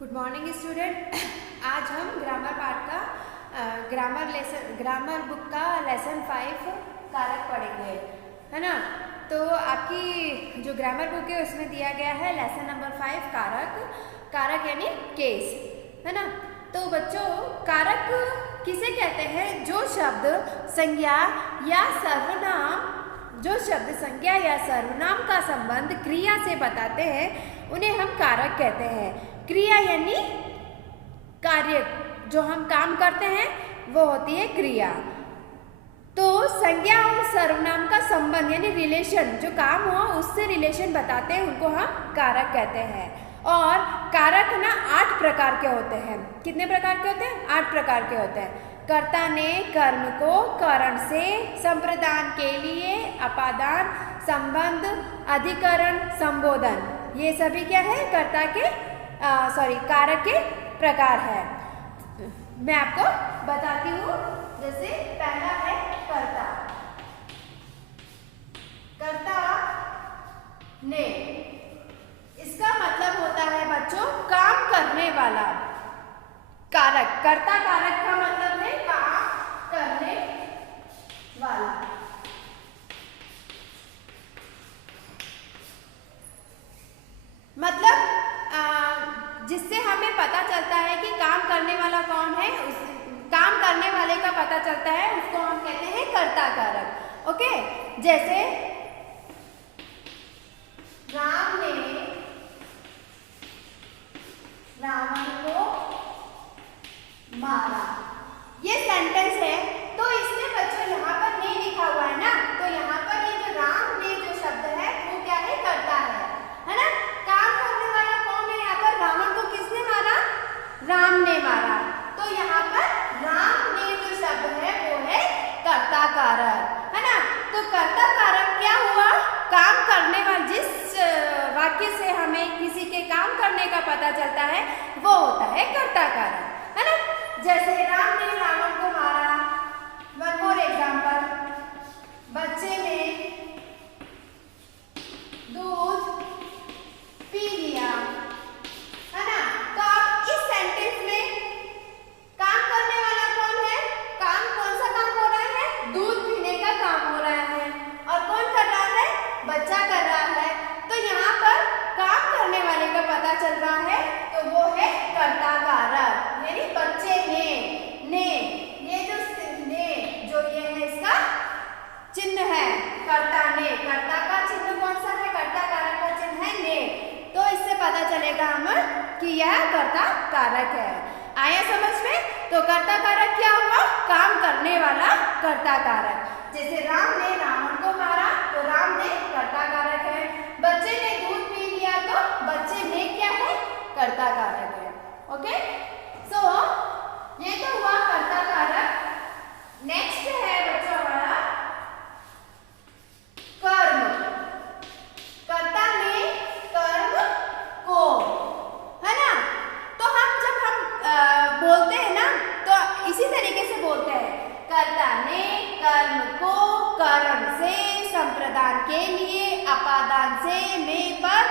Good morning student. आज हम grammar part का ग्रामर बुक का लेसन 5 कारक पढ़ेंगे, है ना। तो आपकी जो ग्रामर बुक है उसमें दिया गया है लेसन नंबर 5 कारक। कारक यानी केस, है ना। तो बच्चों, कारक किसे कहते हैं? जो शब्द संज्ञा या सर्वनाम का संबंध क्रिया से बताते हैं उन्हें हम कारक कहते हैं। क्रिया यानी कार्य, जो हम काम करते हैं वो होती है क्रिया। तो संज्ञा और सर्वनाम का संबंध यानी रिलेशन, जो काम हुआ उससे रिलेशन बताते हैं, उनको हम कारक कहते हैं। और कारक ना 8 प्रकार के होते हैं। कितने प्रकार के होते हैं? 8 प्रकार के होते हैं। कर्ता ने कर्म को कारण से, संप्रदान के लिए, अपादान, संबंध, अधिकरण, संबोधन, ये सभी क्या है? कर्ता के कारक के प्रकार है। मैं आपको बताती हूँ। जैसे पहला है कर्ता। कर्ता ने, इसका मतलब होता है बच्चों काम करने वाला। कारक, कर्ता कारक का मतलब है काम करने वाला। मतलब जिससे हमें पता चलता है कि काम करने वाला कौन है, उस काम करने वाले का पता चलता है, उसको हम कहते हैं कर्ता कारक। ओके, जैसे राम ने रावण को मारा, ये सेंटेंस है। तो इसमें बच्चों यहाँ पर नहीं लिखा हुआ है ना, तो यहाँ पर ये जो राम ने जो शब्द है वो क्या है? कर्ता है ना। काम करने वाला कौन है? यहाँ पर रावण को किसने मारा? राम ने मारा। तो यहाँ पर राम ने जो शब्द है वो है कर्ता कारक, है ना। तो कर्ता कारक क्या हुआ? काम करने वाला, जिस वाक्य से हमें किसी के काम करने का पता चलता है वो होता है कर्ता कारक, है ना। जैसे राम ने रावण को मारा। वन मोर एग्जाम्पल, बच्चे ने दूध पी लिया, है ना। तो अब इस सेंटेंस में काम करने वाला कौन है? कौन सा काम हो रहा है? दूध पीने का काम हो रहा है। और कौन कर रहा है? बच्चा कर रहा है। तो यहाँ पर काम करने वाले का पता चल रहा है, तो वो है कर्ता कारक, यानी बच्चे ने ये जो ये है इसका चिन्ह है कर्ता ने। कर्ता का चिन्ह कौन सा है? कर्ता कारक का चिन्ह है ने। तो इससे पता चलेगा हमें कि यह कर्ता कारक है। आया समझ में? तो कर्ता कारक क्या हुआ? काम करने वाला कर्ता कारक। जैसे राम ने रावण को मारा, तो राम ने कर्ता कारक है। बच्चे ने दूध पी लिया, तो बच्चे ने क्या है? कर्ता कारक है। ओके, सो ये तो हुआ कर्ता कारक। नेक्स्ट है बच्चों हमारा कर्म। कर्ता ने कर्म को, है ना। तो जब हम बोलते हैं ना, तो इसी तरीके से बोलते हैं। कर्ता ने कर्म को कारण से, संप्रदान के लिए, अपादान से, में पर,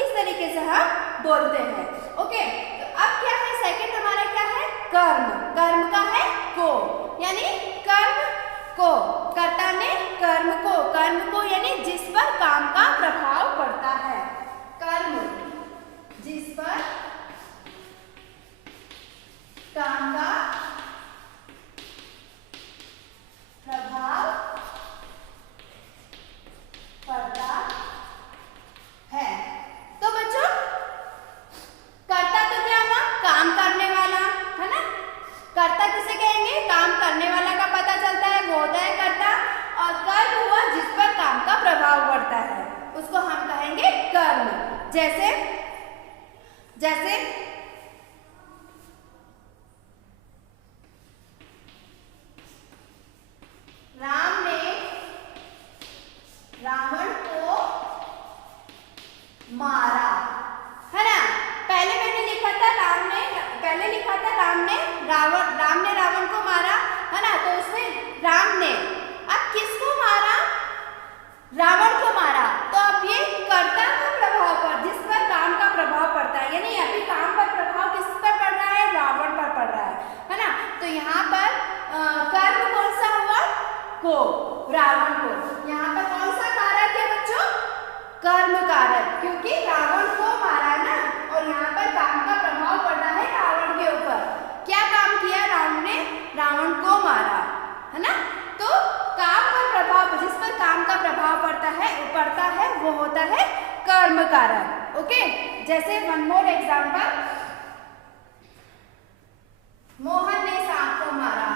इस तरीके से हम बोलते हैं। ओके, तो अब क्या है? सेकंड हमारा क्या है? कर्म। कर्म का है को, यानी कर्म को। कर्ता ने कर्म को यानी जिस पर काम का प्रभाव पड़ता है। कर्म जिस पर काम का प्रभाव पड़ता है। तो बच्चों, कर्ता तो क्या हुआ? काम करने वाला, है ना। कर्ता किसे कहेंगे? काम करने वाला का पता चलता है, वो होता है कर्ता। और कर्म हुआ जिस पर काम का प्रभाव पड़ता है, उसको हम कहेंगे कर्म। जैसे राम ने रावण को मारा, है ना। पहले मैंने लिखा था राम ने रावण को मारा, है ना। तो उसमें राम ने, अब किसको मारा? रावण को मारा। तो अब ये कर्ता का प्रभाव पर, जिस पर काम का प्रभाव पड़ता है, यानी अभी काम पर प्रभाव को, रावण को। यहाँ पर कौन सा कारक है बच्चों? कर्म कारक, क्योंकि रावण को मारा ना, और यहाँ पर काम का प्रभाव पड़ रहा है रावण के ऊपर। क्या काम किया रावण ने? रावण को मारा, है ना। तो काम का प्रभाव, जिस पर काम का प्रभाव पड़ता है वो होता है कर्म कारक। ओके, जैसे वन मोर एग्जांपल, मोहन ने सांप को मारा।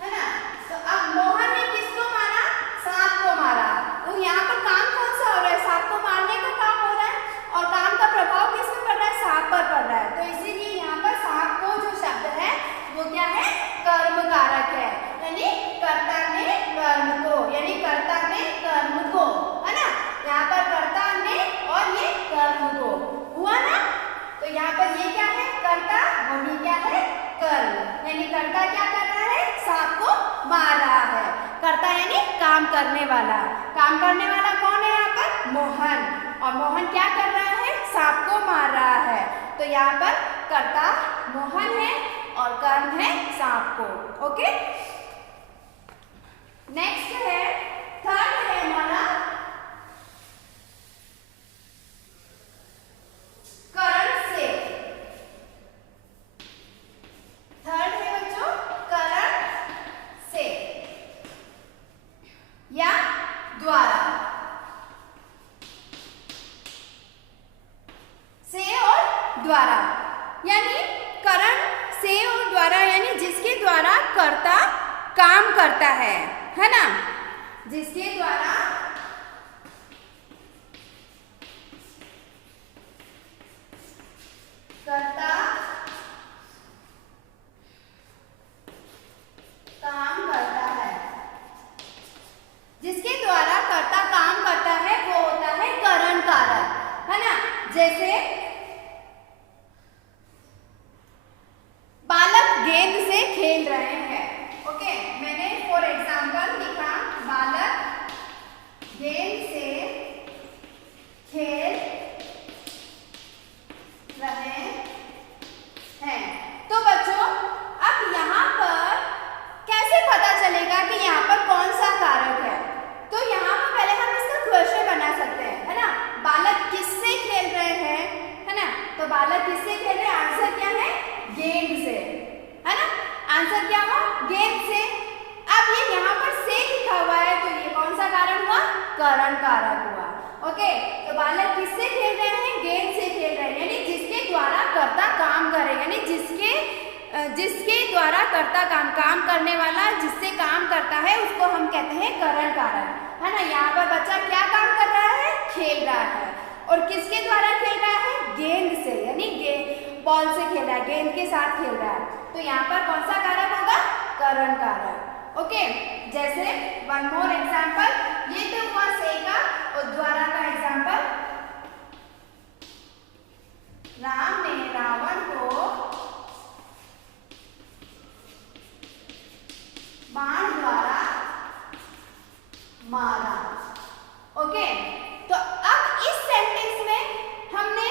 है ना, तो अब मोहन ने किसको मारा? सांप को मारा। तो यहाँ पर काम कौन सा हो रहा है? सांप को मारने का काम हो रहा है, और काम का प्रभाव किस पर पड़ रहा है? सांप पर पड़ रहा है। तो इसीलिए यहाँ पर सांप को जो शब्द है वो क्या है? कर्म कारक है, यानी कर्ता ने कर्म को, यानी कर्ता ने कर्म को, है ना। यहाँ पर कर्ता ने और ये कर्म को हुआ ना। तो यहाँ पर ये क्या है? कर्ता, और ये क्या है? कर्म, यानी कर्ता क्या कर रहा है? सांप को मार रहा है। कर्ता यानी काम करने वाला। काम करने वाला कौन है यहाँ पर? मोहन। और मोहन क्या कर रहा है? सांप को मार रहा है। तो यहाँ पर कर्ता मोहन है और कर्म है सांप को। ओके, नेक्स्ट है, थर्ड है हमारा करण से। थर्ड है बच्चों करण से या द्वारा। से और द्वारा, यानी करण से और द्वारा, यानी जिसके द्वारा कर्ता काम करता है ना। जिसके द्वारा कर्ता काम करता है, जिसके द्वारा कर्ता काम करता है वो होता है करण कारक, है ना। जैसे बालक गेंद से खेल रहे हैं। ओके, मैंने फॉर एग्जांपल लिखा बालक गेंद से खेल रहे हैं। तो बच्चों अब यहाँ पर कैसे पता चलेगा कि यहाँ पर कौन सा कारक है? तो यहाँ पर पहले हम इसका क्वेश्चन बना सकते हैं, है ना। बालक किससे खेल रहे हैं, है ना। तो बालक किससे खेल रहे हैं? आंसर क्या है? गेंद से, है ना। आंसर क्या हुआ? गेंद से। अब ये यहाँ पर से लिखा हुआ है, तो ये कौन सा कारक हुआ? करण कारक हुआ। ओके, तो बालक किससे खेल रहे हैं? गेंद से खेल रहे हैं, यानी जिसके द्वारा कर्ता काम करे, यानी जिसके द्वारा कर्ता काम करने वाला, जिससे काम करता है उसको हम कहते हैं करण कारक, है ना। यहाँ पर बच्चा क्या काम कर रहा है? खेल रहा है। और किसके द्वारा खेल रहा है? गेंद से, यानी बॉल से खेल रहा है, गेंद के साथ खेल रहा है। तो यहाँ पर कौन सा कारक होगा? करण कारक। ओके, जैसे वन मोर एग्जांपल, ये तो हुआ से का, और द्वारा का एग्जांपल, राम ने रावण को बाण द्वारा मारा। ओके, तो अब इस सेंटेंस में हमने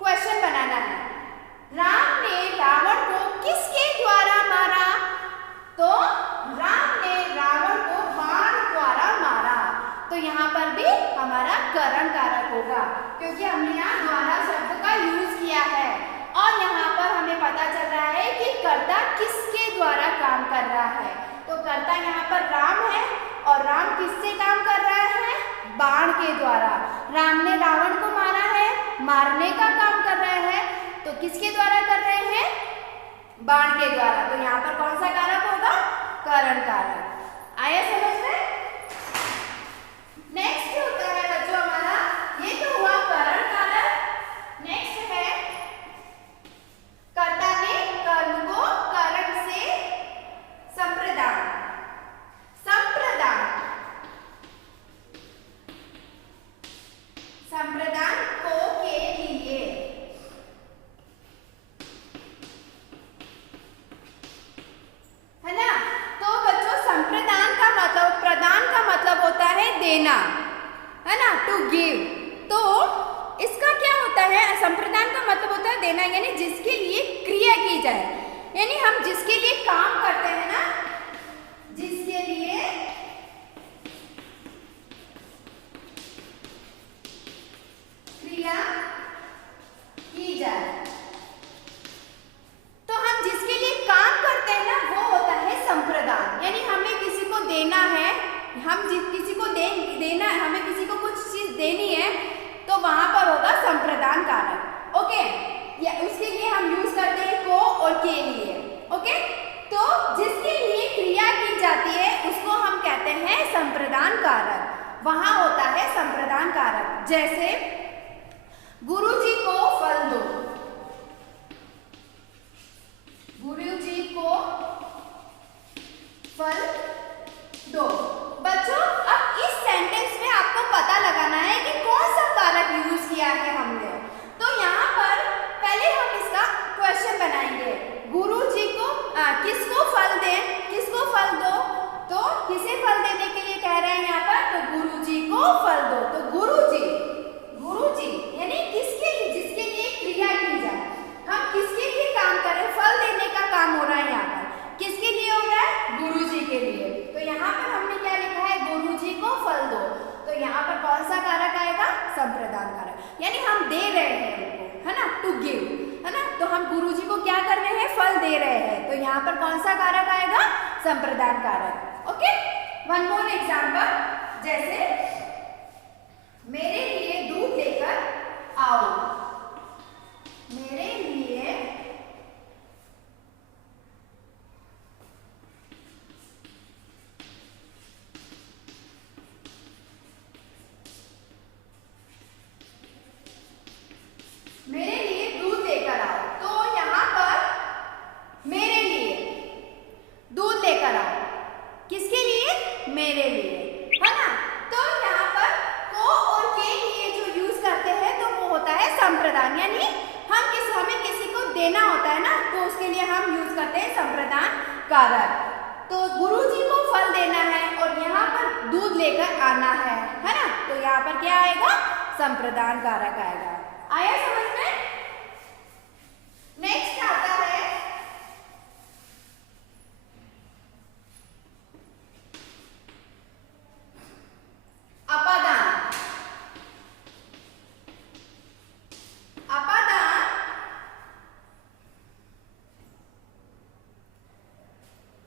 क्वेश्चन बनाना है। राम ने रावण को किसके द्वारा मारा? तो राम ने रावण को बाण द्वारा मारा। तो यहाँ पर भी हमारा करण कारक होगा, क्योंकि हमने यहाँ द्वारा शब्द का यूज किया है, और यहाँ पर हमें पता चल रहा है कि कर्ता किसके द्वारा काम कर रहा है। तो कर्ता यहाँ पर राम है, और राम किससे काम कर रहा है? बाण के द्वारा। राम ने रावण को मारा है, मारने का काम कर रहे हैं, तो किसके द्वारा कर रहे हैं? बाण के द्वारा। तो यहाँ पर कौन सा कारक होगा? करण कारक। आया समझ में? नेक्स्ट होता है बच्चों हमारा, ये तो हुआ करण कारक। नेक्स्ट है कर्ता ने कर्म को करण से संप्रदान। संप्रदान को के लिए, है ना। तो बच्चों संप्रदान का मतलब, प्रदान का मतलब होता है देना, है ना, टू गिव। तो इसका क्या होता है, संप्रदान का मतलब होता है देना, यानी जिसके लिए क्रिया की जाए, यानी हम जिसके लिए काम करते हैं ना, जिसके लिए क्रिया की जाए, तो हम जिसके लिए काम करते हैं ना वो होता है संप्रदान। यानी हमें किसी को देना है, हम किसी को देना है, हमें किसी को कुछ चीज देनी है, तो वहां पर होगा संप्रदान कारक। ओके, या उसके लिए हम यूज करते हैं को और के लिए। ओके, तो जिसके लिए क्रिया की जाती है उसको हम कहते हैं संप्रदान कारक, वहां होता है संप्रदान कारक। जैसे गुरुजी को फल दो, गुरुजी को फल दो। बच्चों, अब इस सेंटेंस में आपको पता लगाना है कि कौन सा कारक यूज किया है हमने। तो यहाँ पर पहले हम इसका क्वेश्चन बनाएंगे, गुरुजी को किसको फल दें, किसको फल दो, तो किसे फल देने के लिए कह रहे हैं यहाँ पर, तो गुरुजी को फल दो। तो गुरुजी, गुरुजी यानी किसके लिए, जिसके लिए क्रिया की जाए, हम किसके लिए काम करें, फल देने का काम हो रहा है यहाँ पर, किसके लिए हो रहा है, गुरुजी के लिए। तो यहाँ पर हमने क्या लिखा है, गुरुजी को फल दो, तो यहाँ पर कौन सा कारक आएगा, संप्रदान कारक, यानी हम दे रहे हैं उनको, है ना, टू गिव, है ना, तो हम गुरुजी को क्या कर रहे हैं, फल दे रहे हैं, तो यहाँ पर कौन सा कारक आएगा, संप्रदान कारक। ओके, वन मोर एग्जाम्पल, जैसे मेरे लिए दूध लेकर आओ, मेरे लिए दूध लेकर आओ, तो यहाँ पर मेरे लिए दूध लेकर आओ, किसके लिए, मेरे लिए, है ना। तो यहाँ पर को और के लिए जो यूज करते हैं तो वो होता है संप्रदान, यानी हमें किसी को देना होता है ना, तो उसके लिए हम यूज करते हैं संप्रदान कारक। तो गुरुजी को फल देना है और यहाँ पर दूध लेकर आना है ना, तो यहाँ पर क्या आएगा, संप्रदान कारक आएगा। आया समझ में? नेक्स्ट आता है अपादान। अपादान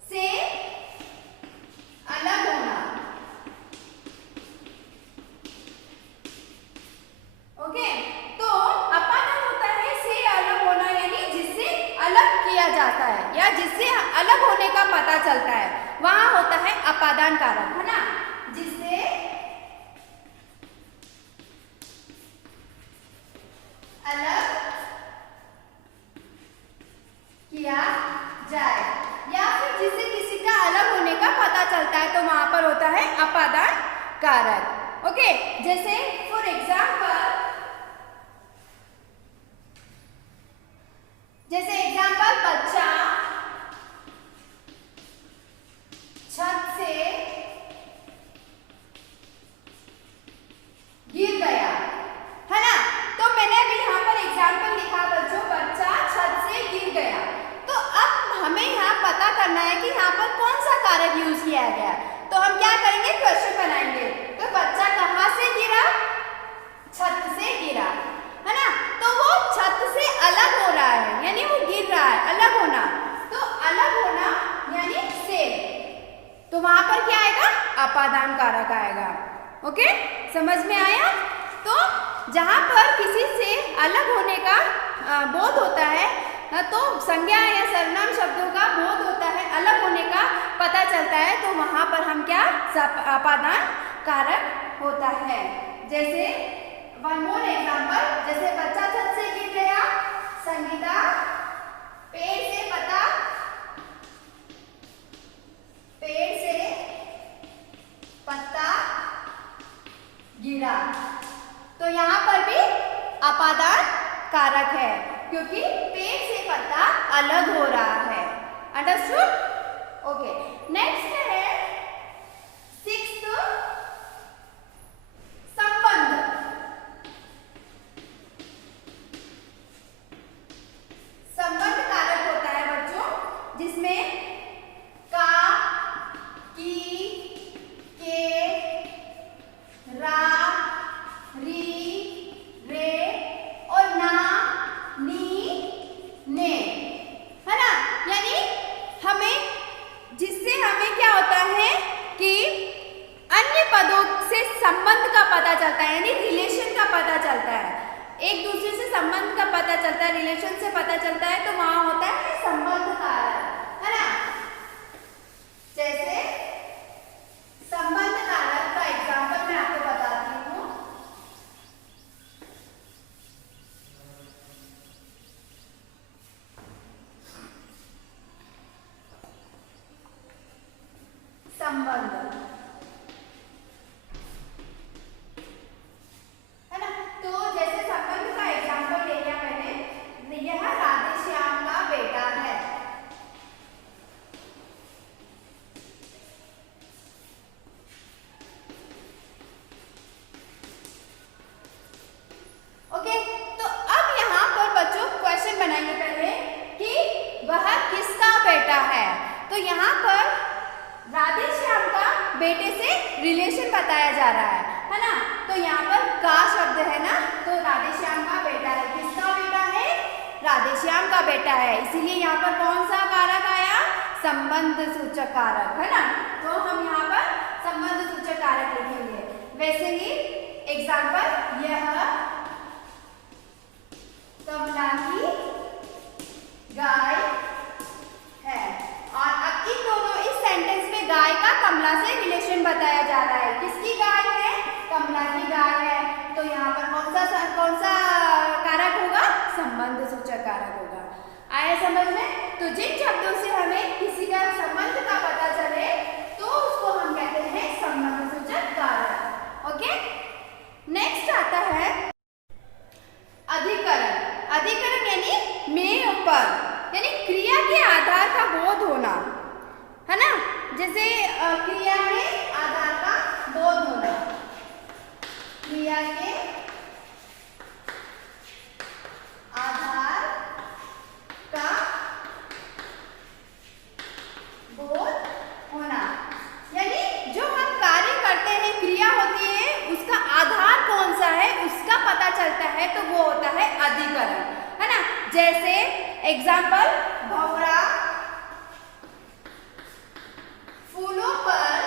से अलग होना। ओके, तो अपादान होता है से अलग होना, यानी जिससे अलग किया जाता है या जिससे अलग होने का पता चलता है, वहां होता है अपादान कारक, है ना, जिससे अलग किया जाए या फिर जिससे किसी का अलग होने का पता चलता है, तो वहां पर होता है अपादान कारक। ओके, जैसे फॉर एग्जाम्पल, बच्चा छत से गिर गया, है ना, तो मैंने अभी यहाँ पर एग्जाम्पल लिखा बच्चों, बच्चा छत से गिर गया। तो अब हमें यहाँ पता करना है कि यहाँ पर कौन सा कारक यूज किया गया, तो हम क्या करेंगे, क्वेश्चन बनाएंगे। तो बच्चा कहाँ से गिरा, छत से गिरा, है ना, तो वो छत से अलग हो रहा है, यानी वो गिर रहा है, अलग होना, तो अलग होना यानी से, तो वहां पर क्या आएगा, अपादान कारक आएगा। ओके, समझ में आया? तो जहां पर किसी से अलग होने का बोध होता है, तो संज्ञा या सर्वनाम शब्दों का बोध होता है, अलग होने का पता चलता है, तो वहां पर हम क्या, अपादान कारक होता है। जैसे वन मोर एग्जाम्पल, जैसे बच्चा छत से गिर गया, संगीता पेड़ से पत्ता गिरा, तो यहाँ पर भी अपादान कारक है, क्योंकि पेड़ से पत्ता अलग हो रहा है। अंडरस्टूड? ओके, नेक्स्ट है सिक्स्थ, संबंध। चलता है, यानी रिलेशन का पता चलता है, एक दूसरे से संबंध का पता चलता है, रिलेशन से पता चलता है, तो वहां होता है संबंध कारक, है ना। जैसे संबंध कारक का एग्जांपल मैं आपको बताती हूँ। संबंध, है ना। तो जैसे संबंध का एग्जांपल ले लिया मैंने, यह राधेश्याम का बेटा है। ओके, तो अब यहाँ पर बच्चों क्वेश्चन बनाइए पहले कि वह किसका बेटा है। तो यहाँ पर राधेश्याम का बेटे से रिलेशन बताया जा रहा है ना। तो यहाँ पर का शब्द है ना, तो राधेश्याम का बेटा है, किसका बेटा है, राधेश्याम का बेटा है, इसीलिए यहाँ पर कौन सा कारक आया, संबंध सूचक कारक, है ना। तो हम यहाँ पर संबंध सूचक कारक लिखेंगे। वैसे ही एग्जाम्पल, यह कमला की गाय है, और अब इन दोनों, इस सेंटेंस में गाय का कमला से रिलेशन बताया जा रहा है। किसकी गाय है, कमला की गाय है, तो यहाँ पर कौन सा कारक होगा, संबंध सूचक कारक होगा। आया समझ में। तो जिन शब्दों से हमें किसी का संबंध का पता चले तो उसको हम कहते हैं संबंध सूचक कारक। ओके, नेक्स्ट आता है अधिकरण। अधिकरण यानी में ऊपर, यानी क्रिया के आधार का बोध होना, है ना। जैसे क्रिया के आधार का बोध होना, क्रिया के आधार का बोध होना, यानी जो हम कार्य करते हैं, क्रिया होती है, उसका आधार कौन सा है उसका पता चलता है, तो वो होता है अधिकरण, है ना। जैसे एग्जाम्पल, भंवरा फूलों पर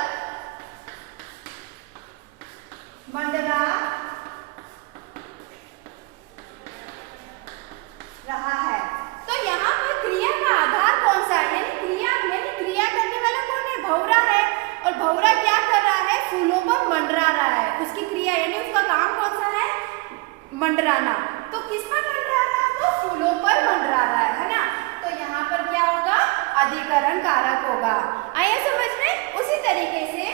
मंडरा रहा है। तो यहाँ पर क्रिया का आधार कौन सा है, यानी क्रिया करने वाला कौन है, भंवरा है, और भंवरा क्या कर रहा है, फूलों पर मंडरा रहा है, उसकी क्रिया यानी उसका काम कौन सा है, मंडराना। तो किस पर मंडरा रहा है, तो फूलों पर मंडरा रहा है ना। तो यहाँ पर क्या होगा, अधिकरण कारक होगा। आया समझ में। उसी तरीके से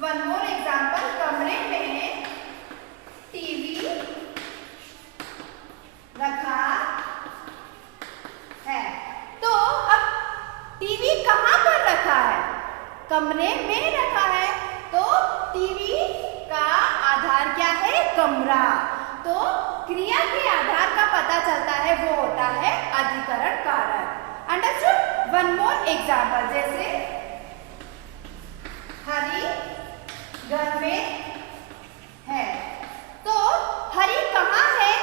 वन मोर एग्जाम्पल, कमरे में टीवी रखा है। तो अब टीवी कहाँ पर रखा है, कमरे में रखा है, तो टीवी का आधार क्या है, कमरा। तो क्रिया के आधार का पता चलता है, वो होता है अधिकरण कारक। अंडरस्टूड। वन मोर एग्जाम्पल, जैसे हरी घर में है। तो हरी कहाँ है,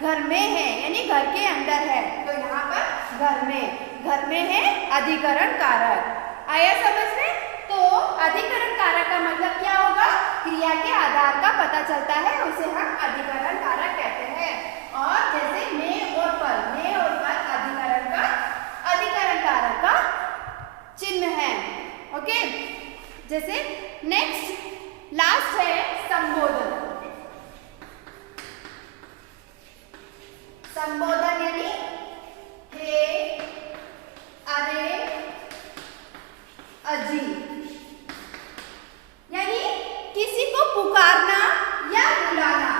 घर में है, यानी घर के अंदर है, तो यहाँ पर घर में है, अधिकरण कारक। आया समझ में। तो अधिकरण कारक का मतलब क्या होगा, क्रिया के आधार का पता चलता है, उसे हम अधिकरण कारक कहते हैं। और जैसे में और पर अधिकरण कारक का चिन्ह है। ओके, जैसे नेक्स्ट लास्ट है संबोधन। संबोधन यानी हे, अरे, अजी, यानी किसी को पुकारना या बुलाना,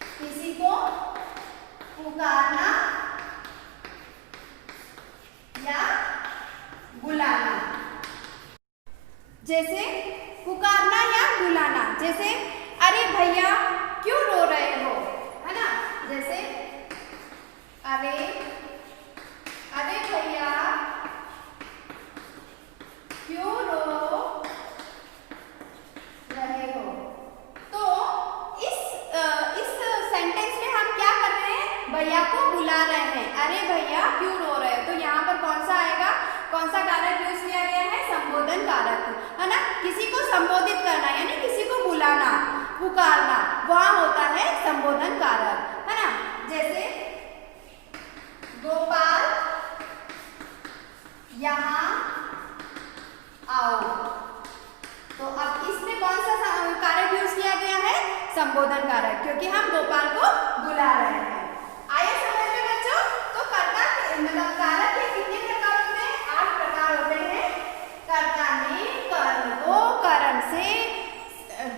किसी को पुकारना या बुलाना। जैसे पुकारना या बुलाना, जैसे अरे भैया क्यों रो रहे हो, है ना। जैसे अरे भैया क्यों रो रहे हो। तो इस सेंटेंस में हम क्या कर रहे हैं, भैया को बुला रहे हैं, अरे भैया क्यों रो रहे हो। तो यहाँ पर कौन सा आएगा, कौन सा कारक यूज किया गया है, संबोधन कारक, है ना। किसी को संबोधित करना यानी किसी को पुकारना, वहां होता है संबोधन कारक, है ना। जैसे गोपाल यहाँ आओ, तो अब इसमें कौन सा कारक यूज किया गया है? संबोधन कारक, क्योंकि हम गोपाल को बुला रहे हैं। आइए समझ में बच्चों, तो कर्ता मतलब कारक के कितने प्रकार होते हैं? 8 प्रकार होते हैं।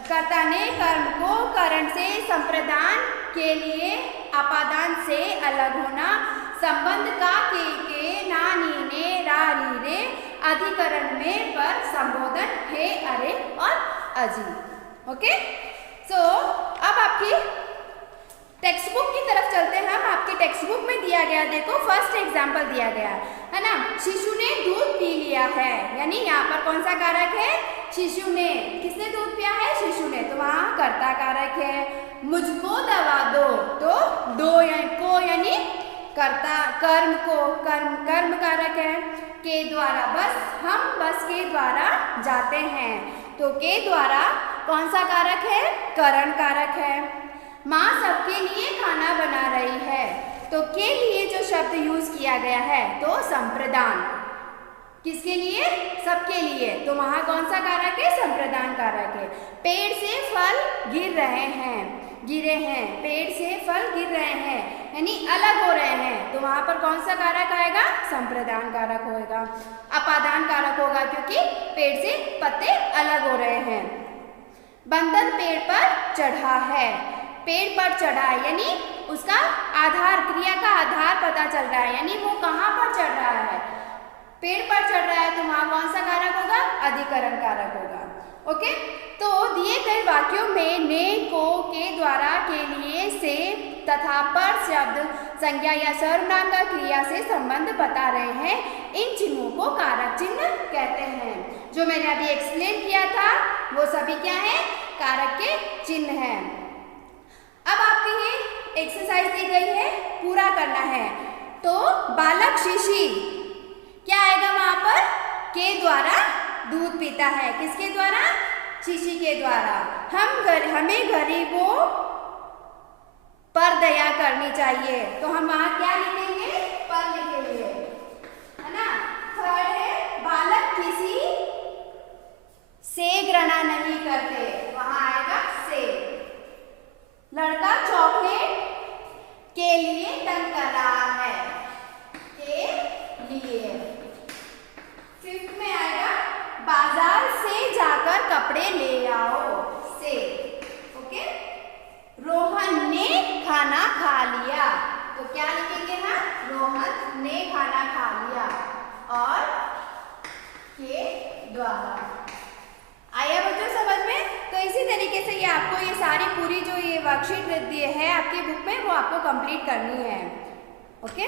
कर्ता ने कर्म को करण से संप्रदान के लिए अपादान से अलग होना, संबंध का के ना नी ने रा री रे, अधिकरण में पर संबोधन हे अरे और अजी। ओके, सो अब आपकी टेक्स्ट बुक की तरफ चलते हैं हम। आपकी टेक्स्ट बुक में दिया गया, देखो फर्स्ट एग्जाम्पल दिया गया है ना, शिशु ने दूध पी लिया है, यानी यहाँ पर कौन सा कारक है? शिशु ने। किसने दूध पिया है? शिशु ने, तो वहां कर्ता कारक है। मुझको दवा दो, तो दो को यानी कर्ता, कर्म को कर्म कारक है। के द्वारा बस, हम बस के द्वारा जाते हैं, तो के द्वारा कौन सा कारक है? करण कारक है। माँ सबके लिए खाना बना रही है, तो के लिए जो शब्द यूज किया गया है तो संप्रदान। किसके लिए? सबके लिए, तो वहां कौन सा कारक है? संप्रदान कारक है। पेड़ से फल गिरे हैं, पेड़ से फल गिर रहे हैं, यानी अलग हो रहे हैं, तो वहां पर कौन सा कारक आएगा? संप्रदान कारक होगा। अपादान कारक होगा, क्योंकि पेड़ से पत्ते अलग हो रहे हैं। बंदर पेड़ पर चढ़ा है, पेड़ पर चढ़ा है यानी उसका आधार, क्रिया का आधार पता चल रहा है, यानी वो कहाँ पर चढ़ रहा है? पेड़ पर चढ़ रहा है, तो वहां कौन सा कारक होगा? अधिकरण कारक होगा। ओके, तो दिए गए वाक्यों में ने, को, के द्वारा, के लिए, से तथा पर शब्द संज्ञा या सर्वनाम का क्रिया से संबंध बता रहे हैं। इन चिन्हों को कारक चिन्ह कहते हैं। जो मैंने अभी एक्सप्लेन किया था वो सभी क्या है? कारक के चिन्ह हैं। अब आपके ये एक्सरसाइज दी गई है, पूरा करना है। तो बालक शिशि क्या आएगा वहां पर? के द्वारा दूध पीता है। किसके द्वारा? शिशि के द्वारा। हमें गरीबों पर दया करनी चाहिए, तो हम वहां क्या लिखेंगे? पर लिखेंगे, है ना। थर्ड है बालक किसी से घृणा नहीं करते, वहां आएगा से। लड़का चॉकलेट के लिए तंग कर रहा है, के लिए। फिफ्थ में आएगा बाजार से जाकर कपड़े ले आओ, से। ओके, रोहन ने खाना खा लिया, तो क्या लिखेंगे ना? रोहन ने खाना खा लिया, और के द्वारा। आया बच्चों समझ में? तो इसी तरीके से ये आपको ये सारी पूरी जो ये वर्कशीट है आपकी बुक में, वो आपको कंप्लीट करनी है। ओके।